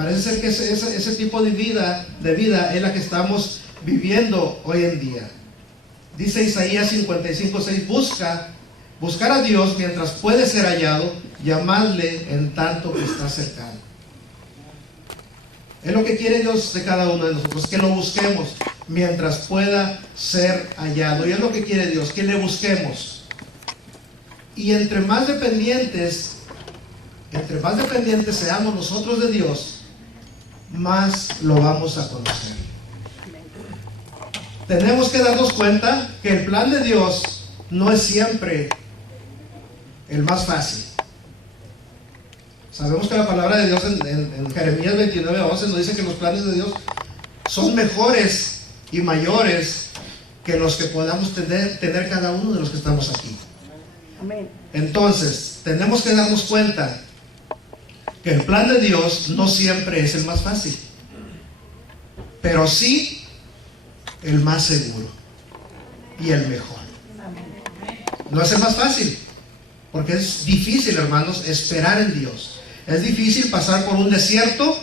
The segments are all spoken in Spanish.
Parece ser que ese tipo de vida es la que estamos viviendo hoy en día. Dice Isaías 55:6, buscar a Dios mientras puede ser hallado, llamadle en tanto que está cercano. Es lo que quiere Dios de cada uno de nosotros, que lo busquemos mientras pueda ser hallado. Y es lo que quiere Dios, que le busquemos. Y entre más dependientes seamos nosotros de Dios, más lo vamos a conocer. Tenemos que darnos cuenta que el plan de Dios no es siempre el más fácil. Sabemos que la palabra de Dios en Jeremías 29:11 nos dice que los planes de Dios son mejores y mayores que los que podamos tener cada uno de los que estamos aquí. Amén. Entonces, tenemos que darnos cuenta que el plan de Dios no siempre es el más fácil, pero sí el más seguro y el mejor. No es el más fácil, porque es difícil, hermanos, esperar en Dios. Es difícil pasar por un desierto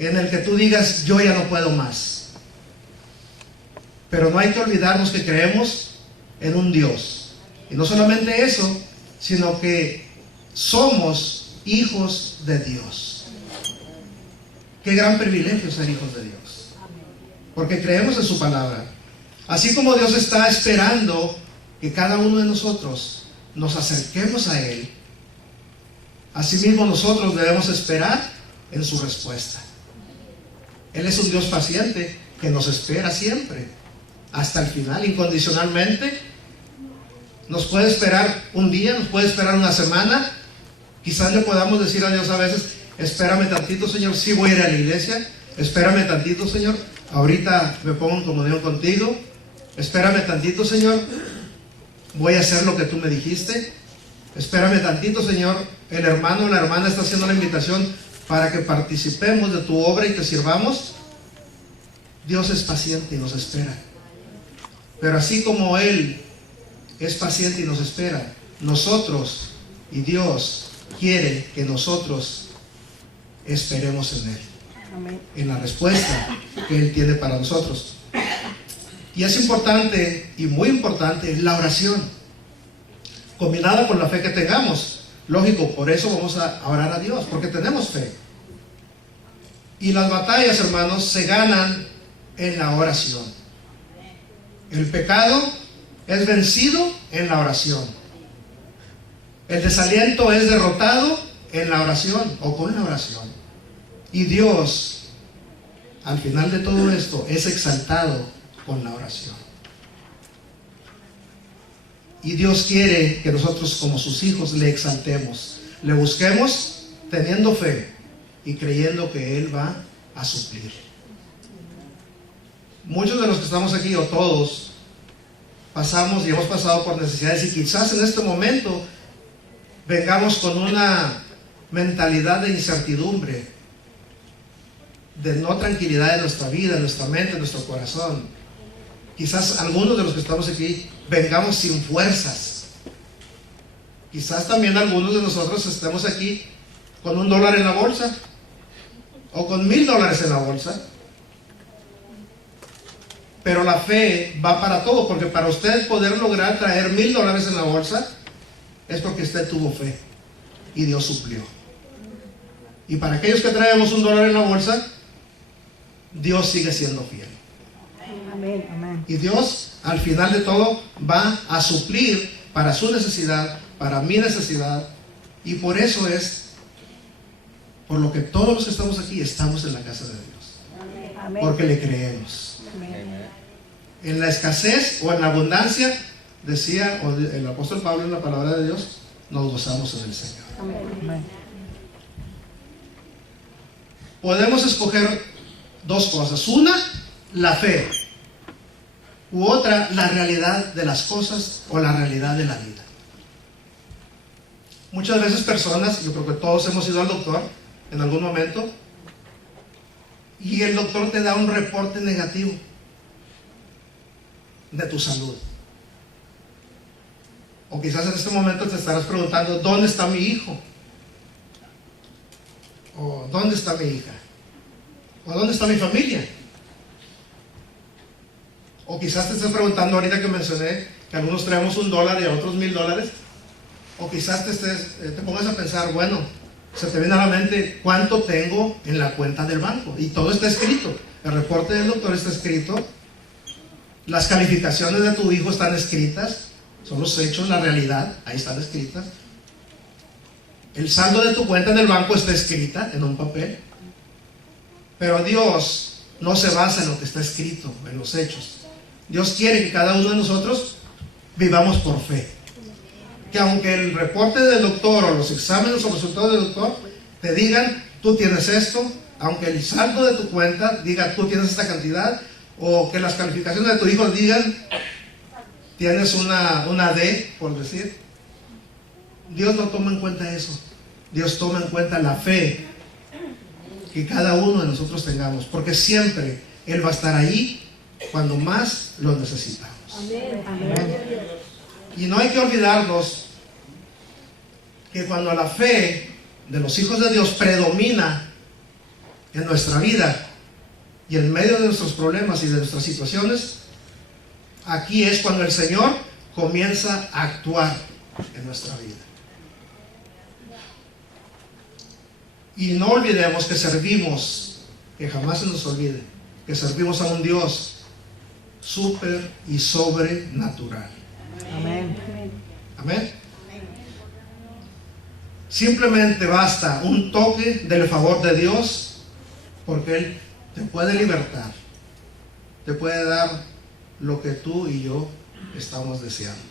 en el que tú digas, yo ya no puedo más. Pero no hay que olvidarnos que creemos en un Dios. Y no solamente eso, sino que somos hijos de Dios. Qué gran privilegio ser hijos de Dios, porque creemos en su palabra. Así como Dios está esperando que cada uno de nosotros nos acerquemos a Él, asimismo nosotros debemos esperar en su respuesta. Él es un Dios paciente que nos espera siempre, hasta el final, incondicionalmente. Nos puede esperar un día, nos puede esperar una semana. Quizás le podamos decir a Dios a veces, espérame tantito, Señor, sí voy a ir a la iglesia. Espérame tantito, Señor, ahorita me pongo en comunión contigo. Espérame tantito, Señor, voy a hacer lo que tú me dijiste. Espérame tantito, Señor, el hermano o la hermana está haciendo la invitación para que participemos de tu obra y te sirvamos. Dios es paciente y nos espera. Pero así como Él es paciente y nos espera, nosotros y Dios quiere que nosotros esperemos en Él. Amén. En la respuesta que Él tiene para nosotros. Y es importante, y muy importante, la oración, combinada con la fe que tengamos. Lógico, por eso vamos a orar a Dios, porque tenemos fe. Y las batallas, hermanos, se ganan en la oración. El pecado es vencido en la oración. El desaliento es derrotado en la oración o con la oración. Y Dios, al final de todo esto, es exaltado con la oración. Y Dios quiere que nosotros como sus hijos le exaltemos, le busquemos teniendo fe y creyendo que Él va a suplir. Muchos de los que estamos aquí, o todos, pasamos y hemos pasado por necesidades, y quizás en este momento vengamos con una mentalidad de incertidumbre, de no tranquilidad en nuestra vida, en nuestra mente, en nuestro corazón. Quizás algunos de los que estamos aquí vengamos sin fuerzas. Quizás también algunos de nosotros estemos aquí con $1 en la bolsa o con $1000 en la bolsa. Pero la fe va para todo, porque para usted poder lograr traer $1000 en la bolsa es porque usted tuvo fe y Dios suplió. Y para aquellos que traemos $1 en la bolsa, Dios sigue siendo fiel. Amén. Amén. Y Dios, al final de todo, va a suplir para su necesidad, para mi necesidad. Y por eso es por lo que todos los que estamos aquí estamos en la casa de Dios. Amén. Porque le creemos. Amén. En la escasez o en la abundancia, decía el apóstol Pablo en la palabra de Dios, nos gozamos en el Señor. Amén. Podemos escoger dos cosas. Una, la fe. U otra, la realidad de las cosas o la realidad de la vida. Muchas veces personas, yo creo que todos hemos ido al doctor en algún momento, y el doctor te da un reporte negativo de tu salud. O quizás en este momento te estarás preguntando, ¿dónde está mi hijo? ¿O dónde está mi hija? ¿O dónde está mi familia? O quizás te estés preguntando ahorita que mencioné que algunos traemos $1 y a otros $1000. O quizás te pongas a pensar, bueno, se te viene a la mente cuánto tengo en la cuenta del banco. Y todo está escrito. El reporte del doctor está escrito. Las calificaciones de tu hijo están escritas. Son los hechos, la realidad, ahí están escritas. El saldo de tu cuenta en el banco está escrita en un papel. Pero Dios no se basa en lo que está escrito, en los hechos. Dios quiere que cada uno de nosotros vivamos por fe. Que aunque el reporte del doctor o los exámenes o resultados del doctor te digan, tú tienes esto, aunque el saldo de tu cuenta diga, tú tienes esta cantidad, o que las calificaciones de tu hijo digan, tienes una D, por decir, Dios no toma en cuenta eso. Dios toma en cuenta la fe que cada uno de nosotros tengamos, porque siempre Él va a estar ahí cuando más lo necesitamos. Amén. Amén. Y no hay que olvidarnos que cuando la fe de los hijos de Dios predomina en nuestra vida y en medio de nuestros problemas y de nuestras situaciones, aquí es cuando el Señor comienza a actuar en nuestra vida. Y no olvidemos que servimos, que jamás se nos olvide, que servimos a un Dios súper y sobrenatural. Amén. Amén. Simplemente basta un toque del favor de Dios, porque Él te puede libertar, te puede dar lo que tú y yo estamos deseando.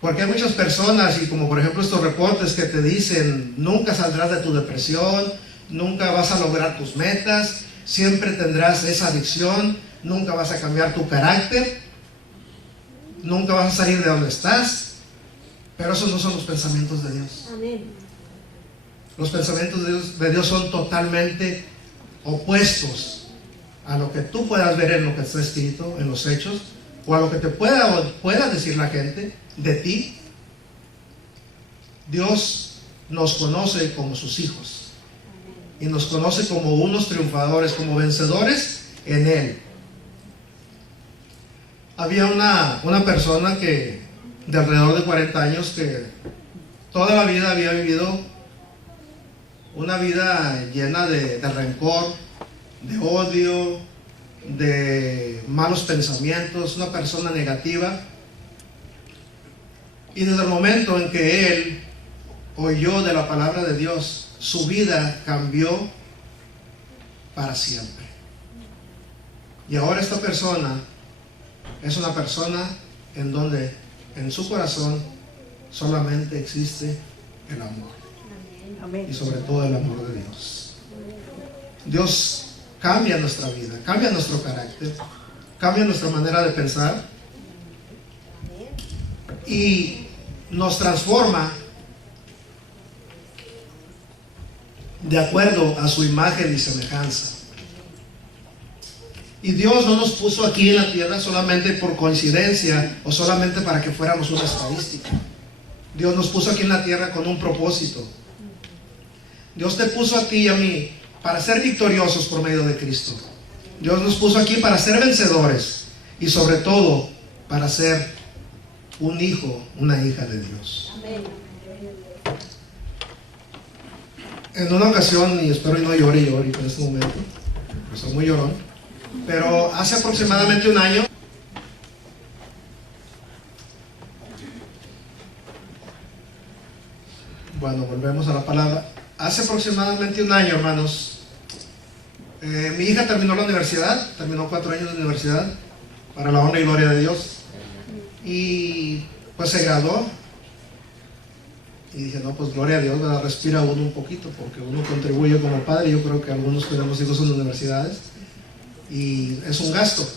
Porque hay muchas personas, y como por ejemplo estos reportes que te dicen, nunca saldrás de tu depresión, nunca vas a lograr tus metas, siempre tendrás esa adicción, nunca vas a cambiar tu carácter, nunca vas a salir de donde estás. Pero esos no son los pensamientos de Dios. Amén. Los pensamientos de Dios son totalmente opuestos a lo que tú puedas ver en lo que está escrito, en los hechos, o a lo que te pueda decir la gente de ti. Dios nos conoce como sus hijos y nos conoce como unos triunfadores, como vencedores en Él. Había una persona que de alrededor de 40 años que toda la vida había vivido una vida llena de rencor, de odio, de malos pensamientos, una persona negativa. Y desde el momento en que él oyó de la palabra de Dios, su vida cambió para siempre. Y ahora esta persona es una persona en donde en su corazón solamente existe el amor. Amén. Y sobre todo el amor de Dios. Dios cambia nuestra vida, cambia nuestro carácter, cambia nuestra manera de pensar y nos transforma de acuerdo a su imagen y semejanza. Y Dios no nos puso aquí en la tierra solamente por coincidencia o solamente para que fuéramos una estadística. Dios nos puso aquí en la tierra con un propósito. Dios te puso a ti y a mí para ser victoriosos por medio de Cristo. Dios nos puso aquí para ser vencedores y sobre todo para ser un hijo, una hija de Dios. Amén. En una ocasión, y espero y no llore en este momento, porque soy muy llorón, pero hace aproximadamente un año, bueno, volvemos a la palabra. Hace aproximadamente un año, hermanos, mi hija terminó la universidad, terminó 4 años de universidad, para la honra y gloria de Dios, y pues se graduó. Y dije, no, pues gloria a Dios, ¿verdad? Respira uno un poquito, porque uno contribuye como padre. Yo creo que algunos tenemos hijos en universidades, y es un gasto.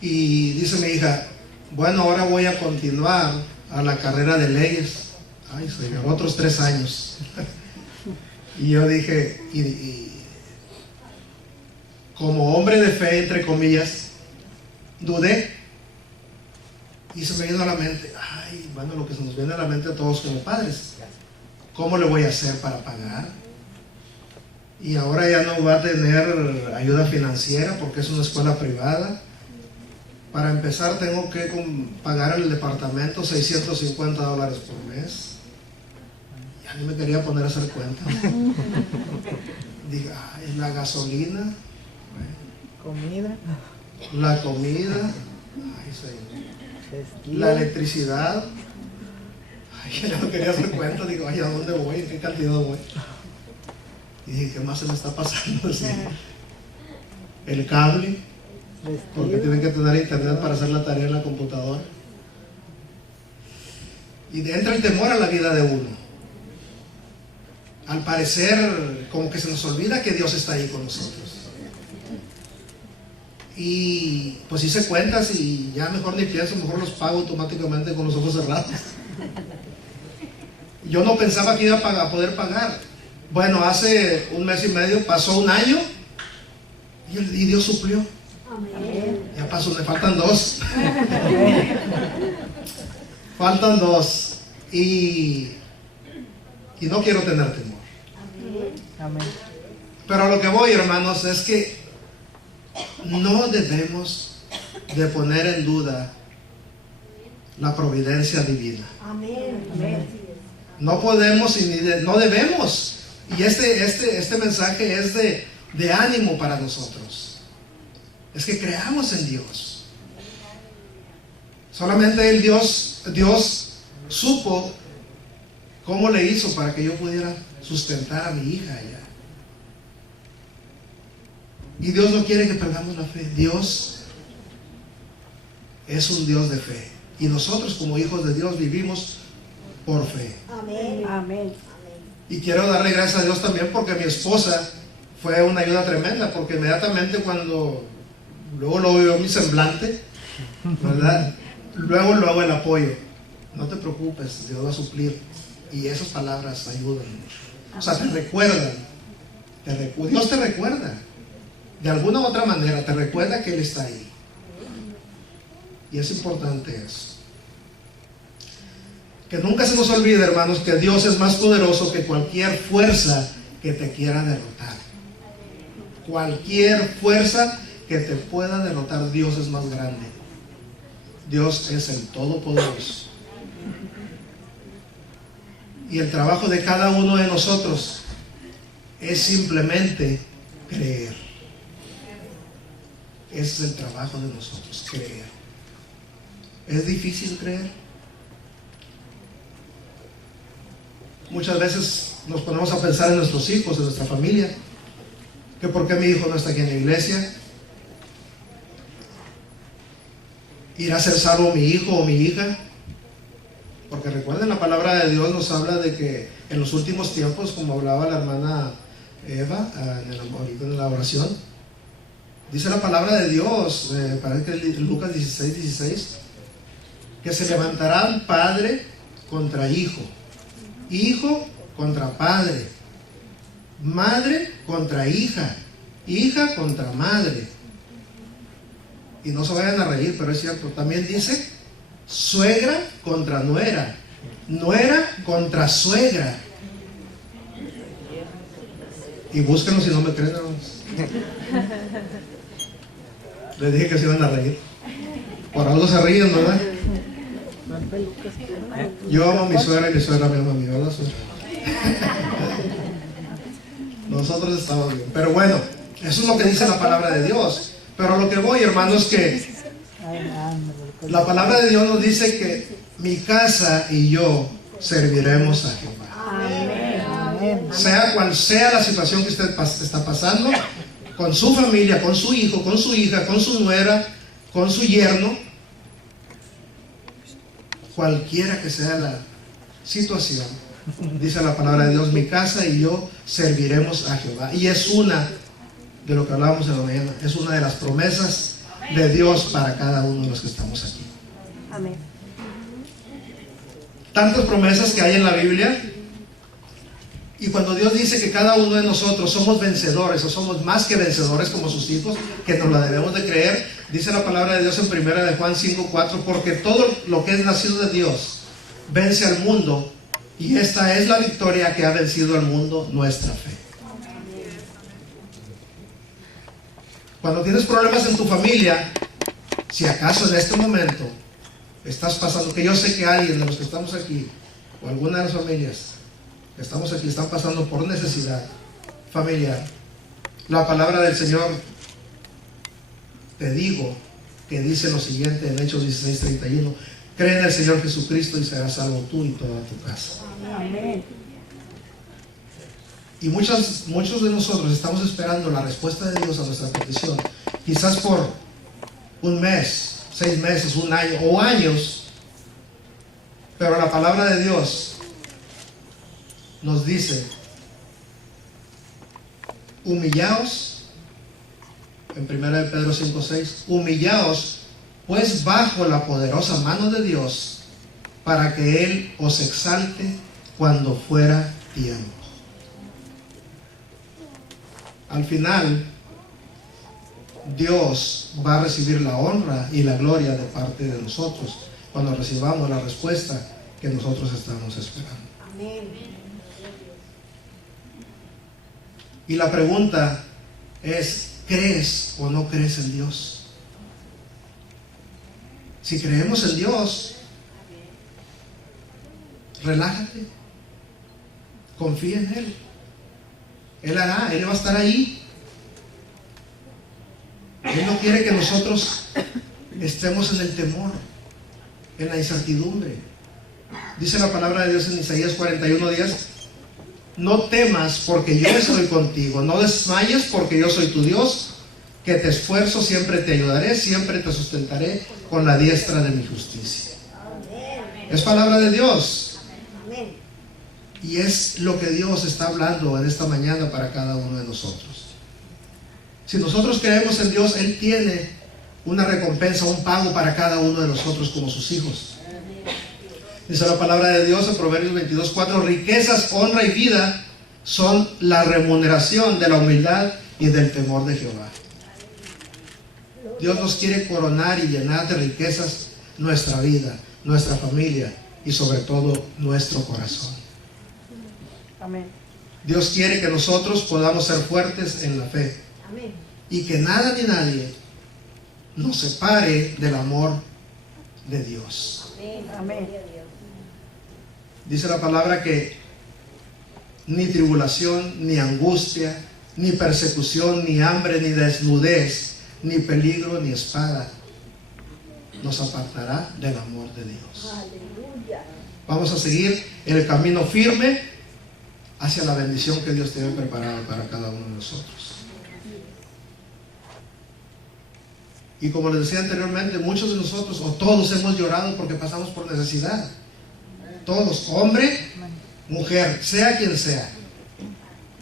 Y dice mi hija, bueno, ahora voy a continuar a la carrera de leyes. Ay, señor, otros 3 años. Y yo dije, como hombre de fe, entre comillas, dudé. Y se me vino a la mente, ay, bueno, lo que se nos viene a la mente a todos como padres. ¿cómo le voy a hacer para pagar? Y ahora ya no va a tener ayuda financiera porque es una escuela privada. Para empezar tengo que pagar el departamento $650 por mes. Ya ni me quería poner a hacer cuenta. Diga, la gasolina, Comida. la comida, ay, Vestido. la electricidad. Ay, ya no quería hacer cuenta. Digo, ay, ¿a dónde voy? ¿En qué cantidad voy? Y dije, ¿qué más se me está pasando? Sí. El cable, porque Vestido. tienen que tener internet para hacer la tarea en la computadora. Y entra el temor a la vida de uno. Al parecer, como que se nos olvida que Dios está ahí con nosotros. Y pues hice cuentas y ya mejor ni pienso, mejor los pago automáticamente con los ojos cerrados. Yo no pensaba que iba a poder pagar. Bueno, hace un mes y medio, pasó un año y Dios suplió. Amén. Ya pasó, me faltan 2. Faltan 2. Y no quiero tener temor. Amén. Pero a lo que voy, hermanos, es que no debemos de poner en duda la providencia divina. Amén. Amén. No podemos y no debemos. Y este mensaje es de ánimo para nosotros. Es que creamos en Dios. Solamente Dios supo cómo le hizo para que yo pudiera sustentar a mi hija allá. Y Dios no quiere que perdamos la fe. Dios es un Dios de fe. Y nosotros como hijos de Dios vivimos por fe. Amén. Amén. Y quiero darle gracias a Dios también porque mi esposa fue una ayuda tremenda, porque inmediatamente cuando luego lo veo mi semblante, ¿verdad? Luego el apoyo. No te preocupes, Dios va a suplir. Y esas palabras ayudan. O sea, te recuerdan. Dios te recuerda. De alguna u otra manera, te recuerda que Él está ahí. Y es importante eso. Que nunca se nos olvide, hermanos, que Dios es más poderoso que cualquier fuerza que te quiera derrotar. Cualquier fuerza que te pueda derrotar, Dios es más grande. Dios es el Todopoderoso. Y el trabajo de cada uno de nosotros es simplemente creer. Ese es el trabajo de nosotros, creer. ¿Es difícil creer? Muchas veces nos ponemos a pensar en nuestros hijos, en nuestra familia, que por qué mi hijo no está aquí en la iglesia, irá a ser salvo mi hijo o mi hija. Porque recuerden, la palabra de Dios nos habla de que en los últimos tiempos, como hablaba la hermana Eva ahorita en la oración, dice la palabra de Dios, parece que es Lucas 16:16, que se levantarán padre contra hijo, hijo contra padre, madre contra hija, hija contra madre. Y no se vayan a reír, pero es cierto. También dice suegra contra nuera, nuera contra suegra. Y búsquenlo si no me creen, hermanos. Les dije que se iban a reír. Por algo se ríen, ¿verdad? Yo amo a mi suegra y mi suegra me ama a mí, ¿verdad, suegra? Nosotros estamos bien. Pero bueno, eso es lo que dice la palabra de Dios. Pero a lo que voy, hermanos, que la palabra de Dios nos dice que mi casa y yo serviremos a Jehová. Amén. Sea cual sea la situación que usted está pasando, con su familia, con su hijo, con su hija, con su nuera, con su yerno, cualquiera que sea la situación, dice la palabra de Dios, mi casa y yo serviremos a Jehová. Y es una de lo que hablábamos en la mañana, es una de las promesas de Dios para cada uno de los que estamos aquí. Amén. Tantas promesas que hay en la Biblia. Y cuando Dios dice que cada uno de nosotros somos vencedores o somos más que vencedores como sus hijos, que nos la debemos de creer, dice la palabra de Dios en 1 de Juan 5:4, porque todo lo que es nacido de Dios vence al mundo Y esta es la victoria que ha vencido al mundo, nuestra fe. Cuando tienes problemas en tu familia, si acaso en este momento estás pasando, que yo sé que alguien de los que estamos aquí, o alguna de las familias que estamos aquí, están pasando por necesidad familiar, la palabra del Señor, te digo, que dice lo siguiente en Hechos 16:31: cree en el Señor Jesucristo y serás salvo tú y toda tu casa. Amén. Y muchos de nosotros estamos esperando la respuesta de Dios a nuestra petición, quizás por un mes, 6 meses, un año o años, pero la palabra de Dios nos dice: humillaos, en 1 Pedro 5:6, humillaos pues bajo la poderosa mano de Dios, para que Él os exalte cuando fuera tiempo. Al final, Dios va a recibir la honra y la gloria de parte de nosotros cuando recibamos la respuesta que nosotros estamos esperando. Amén. Y la pregunta es: ¿crees o no crees en Dios? Si creemos en Dios, relájate, confía en Él. Él hará, Él va a estar ahí. Él no quiere que nosotros estemos en el temor, en la incertidumbre. Dice la palabra de Dios en Isaías 41:10: no temas, porque yo estoy contigo, no desmayes, porque yo soy tu Dios, que te esfuerzo, siempre te ayudaré, siempre te sustentaré con la diestra de mi justicia. Es palabra de Dios. Amén. Y es lo que Dios está hablando en esta mañana para cada uno de nosotros. Si nosotros creemos en Dios, Él tiene una recompensa, un pago para cada uno de nosotros como sus hijos. Dice la palabra de Dios en Proverbios 22:4: riquezas, honra y vida son la remuneración de la humildad y del temor de Jehová. Dios nos quiere coronar y llenar de riquezas nuestra vida, nuestra familia y sobre todo nuestro corazón. Amén. Dios quiere que nosotros podamos ser fuertes en la fe Amén. y que nada ni nadie nos separe del amor de Dios. Amén. Dice la palabra que ni tribulación, ni angustia, ni persecución, ni hambre, ni desnudez, ni peligro, ni espada nos apartará del amor de Dios. Aleluya. Vamos a seguir el camino firme hacia la bendición que Dios tiene preparada para cada uno de nosotros. Y como les decía anteriormente, muchos de nosotros, o todos, hemos llorado porque pasamos por necesidad. Todos, hombre, mujer, sea quien sea,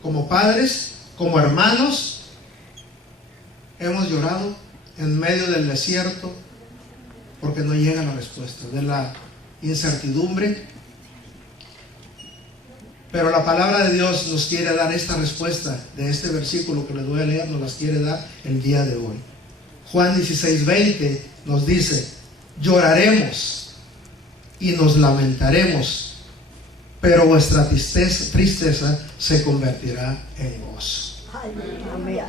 como padres, como hermanos, hemos llorado en medio del desierto porque no llega la respuesta, de la incertidumbre. Pero la palabra de Dios nos quiere dar esta respuesta de este versículo que les voy a leer, nos las quiere dar el día de hoy. Juan 16:20 nos dice: lloraremos y nos lamentaremos, pero vuestra tristeza se convertirá en gozo. Aleluya.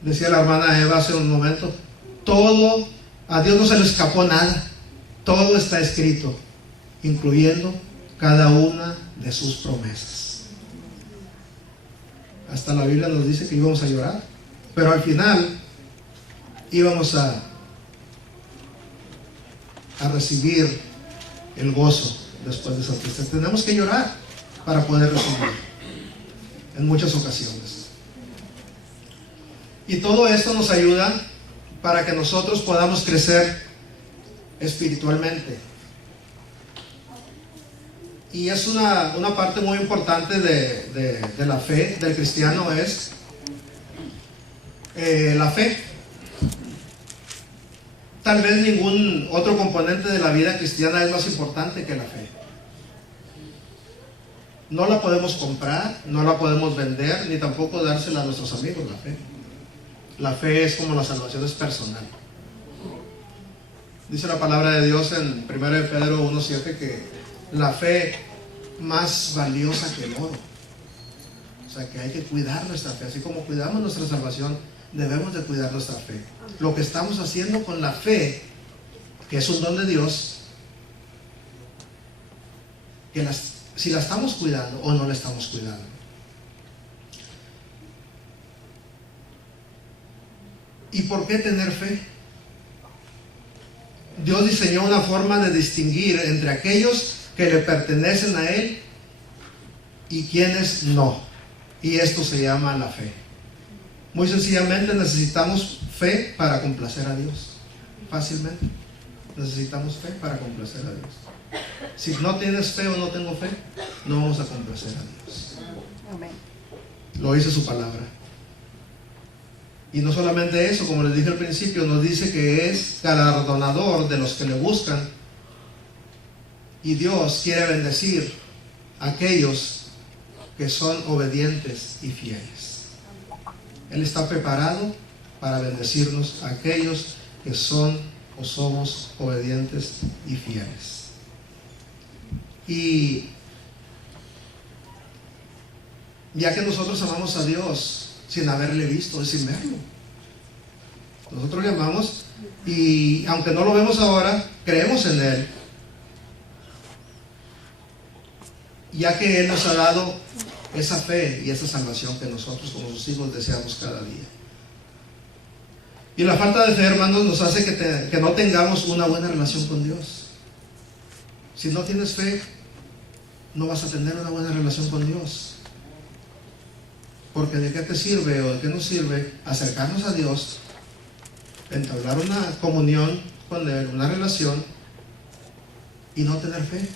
Decía la hermana Eva hace un momento, todo, a Dios no se le escapó nada, todo está escrito, incluyendo cada una de sus promesas. Hasta la Biblia nos dice que íbamos a llorar, pero al final íbamos a recibir el gozo después de esa tristeza. Tenemos que llorar para poder recibir en muchas ocasiones. Y todo esto nos ayuda para que nosotros podamos crecer espiritualmente. Y es una parte muy importante de la fe del cristiano, es la fe. Tal vez ningún otro componente de la vida cristiana es más importante que la fe. No la podemos comprar, no la podemos vender, ni tampoco dársela a nuestros amigos, la fe. La fe es como la salvación, es personal. Dice la palabra de Dios en 1 de Pedro 1:7 que la fe más valiosa que el oro. O sea que hay que cuidar nuestra fe. Así como cuidamos nuestra salvación, debemos de cuidar nuestra fe. Lo que estamos haciendo con la fe, que es un don de Dios, que si la estamos cuidando o no la estamos cuidando. ¿Y por qué tener fe? Dios diseñó una forma de distinguir entre aquellos que le pertenecen a Él y quienes no. Y esto se llama la fe. Muy sencillamente necesitamos fe para complacer a Dios. Fácilmente. Necesitamos fe para complacer a Dios. Si no tienes fe o no tengo fe, no vamos a complacer a Dios. Amén. Lo dice su palabra. Y no solamente eso, como les dije al principio, nos dice que es galardonador de los que le buscan. Y Dios quiere bendecir a aquellos que son obedientes y fieles. Él está preparado para bendecirnos a aquellos que son o somos obedientes y fieles. Y ya que nosotros amamos a Dios sin haberle visto, sin verlo, nosotros le amamos, y aunque no lo vemos ahora, creemos en Él, ya que Él nos ha dado esa fe y esa salvación que nosotros como sus hijos deseamos cada día. Y la falta de fe, hermanos, nos hace que no tengamos una buena relación con Dios. Si no tienes fe, no vas a tener una buena relación con Dios. Porque ¿de qué te sirve o de qué nos sirve acercarnos a Dios, entablar una comunión con Él, una relación, y no tener fe?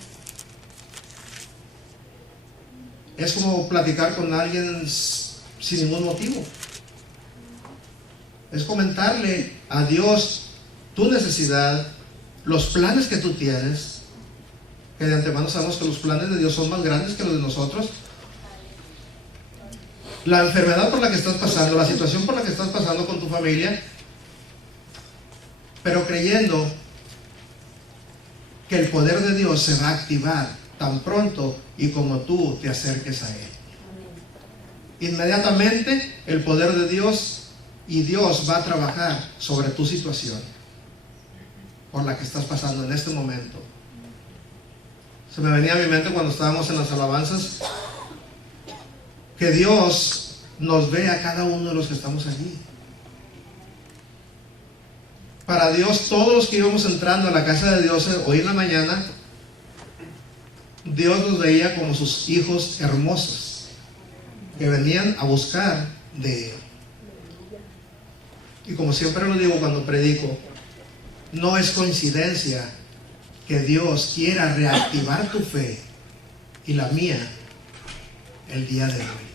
Es como platicar con alguien sin ningún motivo. Es comentarle a Dios tu necesidad, los planes que tú tienes, que de antemano sabemos que los planes de Dios son más grandes que los de nosotros. La enfermedad por la que estás pasando, la situación por la que estás pasando con tu familia, pero creyendo que el poder de Dios se va a activar tan pronto y como tú te acerques a Él. Inmediatamente el poder de Dios y Dios va a trabajar sobre tu situación por la que estás pasando en este momento. Se me venía a mi mente cuando estábamos en las alabanzas que Dios nos ve a cada uno de los que estamos allí. Para Dios, todos los que íbamos entrando a la casa de Dios hoy en la mañana, Dios nos veía como sus hijos hermosos que venían a buscar de Él. Y como siempre lo digo cuando predico, no es coincidencia que Dios quiera reactivar tu fe y la mía el día de hoy.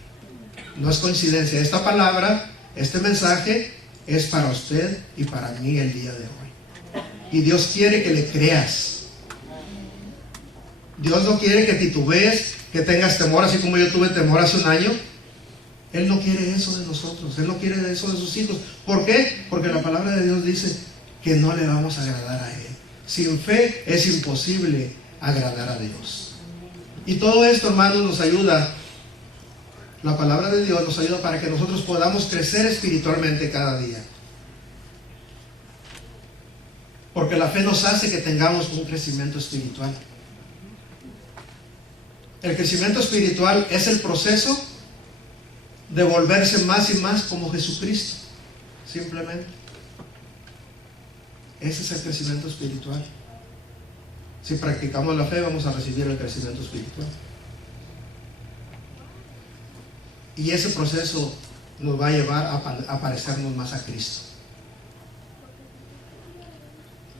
No es coincidencia. Esta palabra, este mensaje es para usted y para mí el día de hoy. Y Dios quiere que le creas. Dios no quiere que titubees, que tengas temor, así como yo tuve temor hace un año. Él no quiere eso de nosotros. Él no quiere eso de sus hijos. ¿Por qué? Porque la palabra de Dios dice que no le vamos a agradar a Él. Sin fe es imposible agradar a Dios. Y todo esto, hermanos, nos ayuda. La palabra de Dios nos ayuda para que nosotros podamos crecer espiritualmente cada día. Porque la fe nos hace que tengamos un crecimiento espiritual. El crecimiento espiritual es el proceso de volverse más y más como Jesucristo. Simplemente. Ese es el crecimiento espiritual. Si practicamos la fe, vamos a recibir el crecimiento espiritual. Y ese proceso nos va a llevar a parecernos más a Cristo.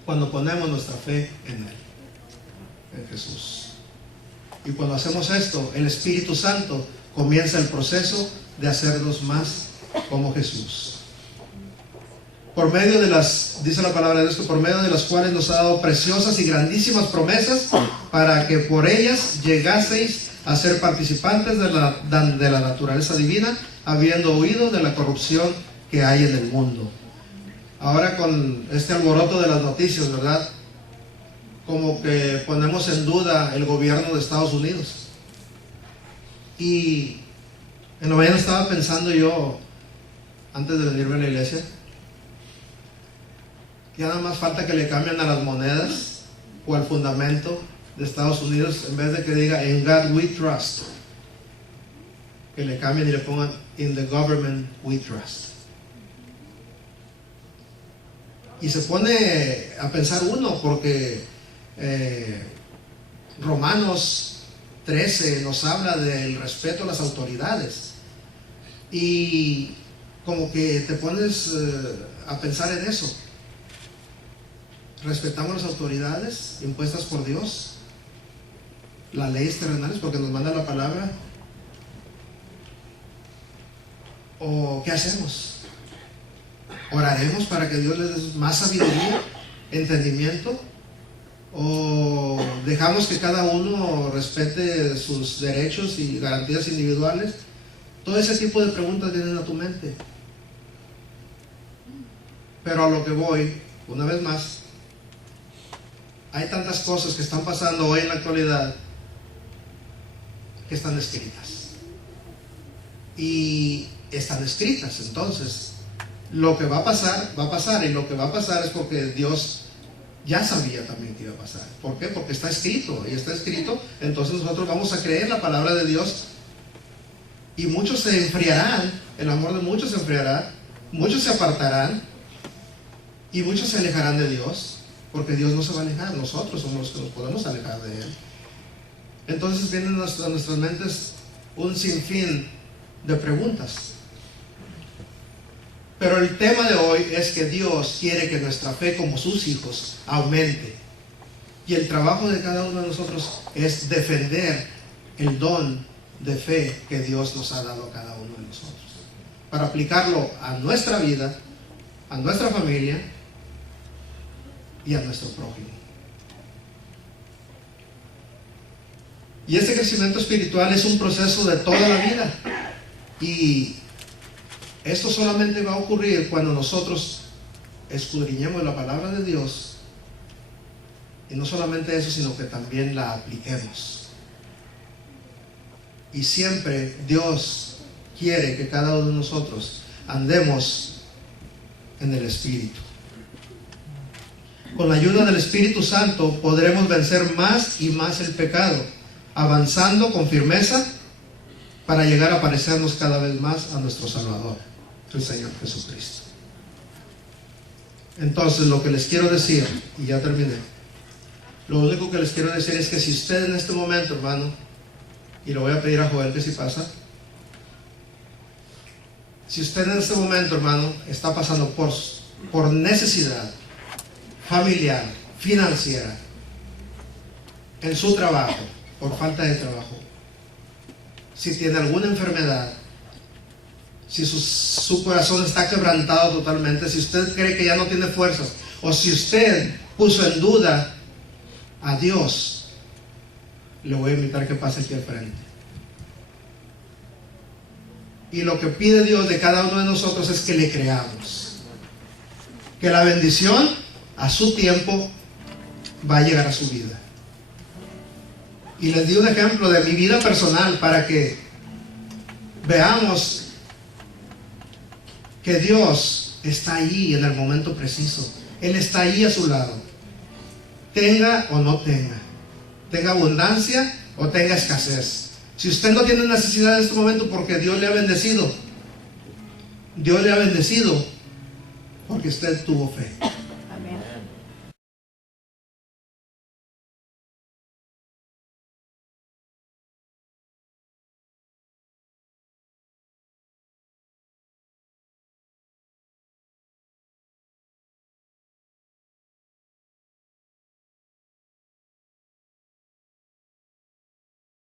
Cuando ponemos nuestra fe en Él, en Jesús. Y cuando hacemos esto, el Espíritu Santo comienza el proceso de hacernos más como Jesús. Por medio de dice la palabra de Dios, que por medio de las cuales nos ha dado preciosas y grandísimas promesas, para que por ellas llegaseis a ser participantes de la naturaleza divina, habiendo huido de la corrupción que hay en el mundo. ahora con este alboroto de las noticias, ¿verdad? Como que ponemos en duda el gobierno de Estados Unidos. Y en la mañana estaba pensando yo, antes de venirme a la iglesia, que nada más falta que le cambien a las monedas o al fundamento de Estados Unidos, en vez de que diga "In God we trust", que le cambien y le pongan "In the government we trust". Y se pone a pensar uno, porque Romanos 13 nos habla del respeto a las autoridades, y como que te pones a pensar en eso. ¿Respetamos las autoridades impuestas por Dios, las leyes terrenales, porque nos manda la palabra? ¿O qué hacemos? ¿Oraremos para que Dios les dé más sabiduría, entendimiento? ¿O dejamos que cada uno respete sus derechos y garantías individuales? Todo ese tipo de preguntas vienen a tu mente. Pero a lo que voy, una vez más, hay tantas cosas que están pasando hoy en la actualidad que están escritas. Y están escritas, entonces lo que va a pasar, va a pasar. Y lo que va a pasar es porque Dios ya sabía también que iba a pasar. ¿Por qué? Porque está escrito, y está escrito. Entonces nosotros vamos a creer la palabra de Dios, y muchos se enfriarán, el amor de muchos se enfriará, muchos se apartarán, y muchos se alejarán de Dios, porque Dios no se va a alejar, nosotros somos los que nos podemos alejar de Él. Entonces vienen a nuestras mentes un sinfín de preguntas. Pero el tema de hoy es que Dios quiere que nuestra fe como sus hijos aumente. Y el trabajo de cada uno de nosotros es defender el don de fe que Dios nos ha dado a cada uno de nosotros, para aplicarlo a nuestra vida, a nuestra familia y a nuestro prójimo. Y este crecimiento espiritual es un proceso de toda la vida, y esto solamente va a ocurrir cuando nosotros escudriñemos la palabra de Dios, y no solamente eso, sino que también la apliquemos. Y siempre Dios quiere que cada uno de nosotros andemos en el Espíritu. Con la ayuda del Espíritu Santo podremos vencer más y más el pecado, avanzando con firmeza para llegar a parecernos cada vez más a nuestro Salvador, el Señor Jesucristo. Entonces, lo que les quiero decir, y ya terminé, lo único que les quiero decir es que si usted en este momento, hermano, y lo voy a pedir a Joel que si pasa, si usted en este momento, hermano, está pasando por necesidad familiar, financiera, en su trabajo, por falta de trabajo, si tiene alguna enfermedad, si su corazón está quebrantado totalmente, si usted cree que ya no tiene fuerzas, o si usted puso en duda a Dios, le voy a invitar que pase aquí al frente. Y lo que pide Dios de cada uno de nosotros es que le creamos, que la bendición a su tiempo va a llegar a su vida. Y les di un ejemplo de mi vida personal para que veamos que Dios está ahí en el momento preciso. Él está ahí a su lado, tenga o no tenga, tenga abundancia o tenga escasez. Si usted no tiene necesidad en este momento, porque Dios le ha bendecido, Dios le ha bendecido porque usted tuvo fe.